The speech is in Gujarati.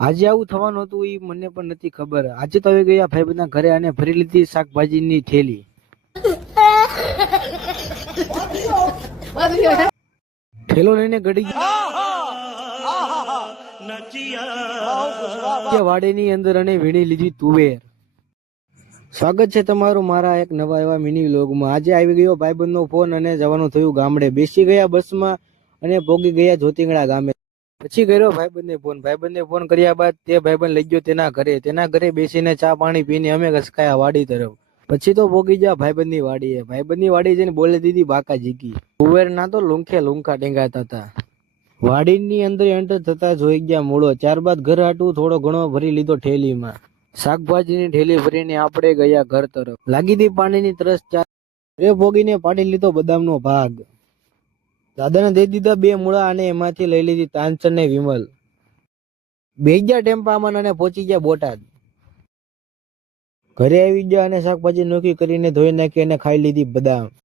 આજે આવું થવાનું હતું એ મને પણ નથી ખબર. આજે તો આવી ગયા ભાઈબંધના ઘરે અને ભરી લીધી શાકભાજીની થેલી. થેલો લઈને ગડી ગયા વાડીની અંદર અને વીણી લીધી તુવેર. સ્વાગત છે તમારું મારા એક નવા એવા મિની વ્લોગમાં. આજે આવી ગયો ભાઈબંધનો ફોન અને જવાનું થયું ગામડે. બેસી ગયા બસમાં અને પોગી ગયા જોતિંગડા ગામે. પછી કર્યો ભાઈબંધને ફોન કર્યા બાદ તે ભાઈબંધ લઈ ગયો તેના ઘરે બેસીને ચા પાણી પીને અમે ઘસકાયા વાડી તરફ. પછી તો પોગી ગયા ભાઈબંધની વાડી જઈને બોલી દીધી બાકા જીકી. કુવેરના તો લુંખા ટેંગાતા હતા. વાડીની અંદર એન્ટર થતા જોઈ ગયા મૂળો. ત્યારબાદ ઘર હાટું થોડો ઘણો ભરી લીધો ઠેલીમાં. શાકભાજીની ઠેલી ભરીને આપણે ગયા ઘર તરફ. લાગી હતી પાણીની તરસ. ઘરે પોગીને પાડી લીધો બદામનો ભાગ. દાદાને દઈ દીધા 2 મૂળા અને એમાંથી લઈ લીધી તાંચન ને વિમલ. બેસી ગયા ટેમ્પામાં અને પહોંચી ગયા બોટાદ. ઘરે આવી ગયા અને શાકભાજી નોખી કરીને ધોઈ નાખી અને ખાઈ લીધી બદામ.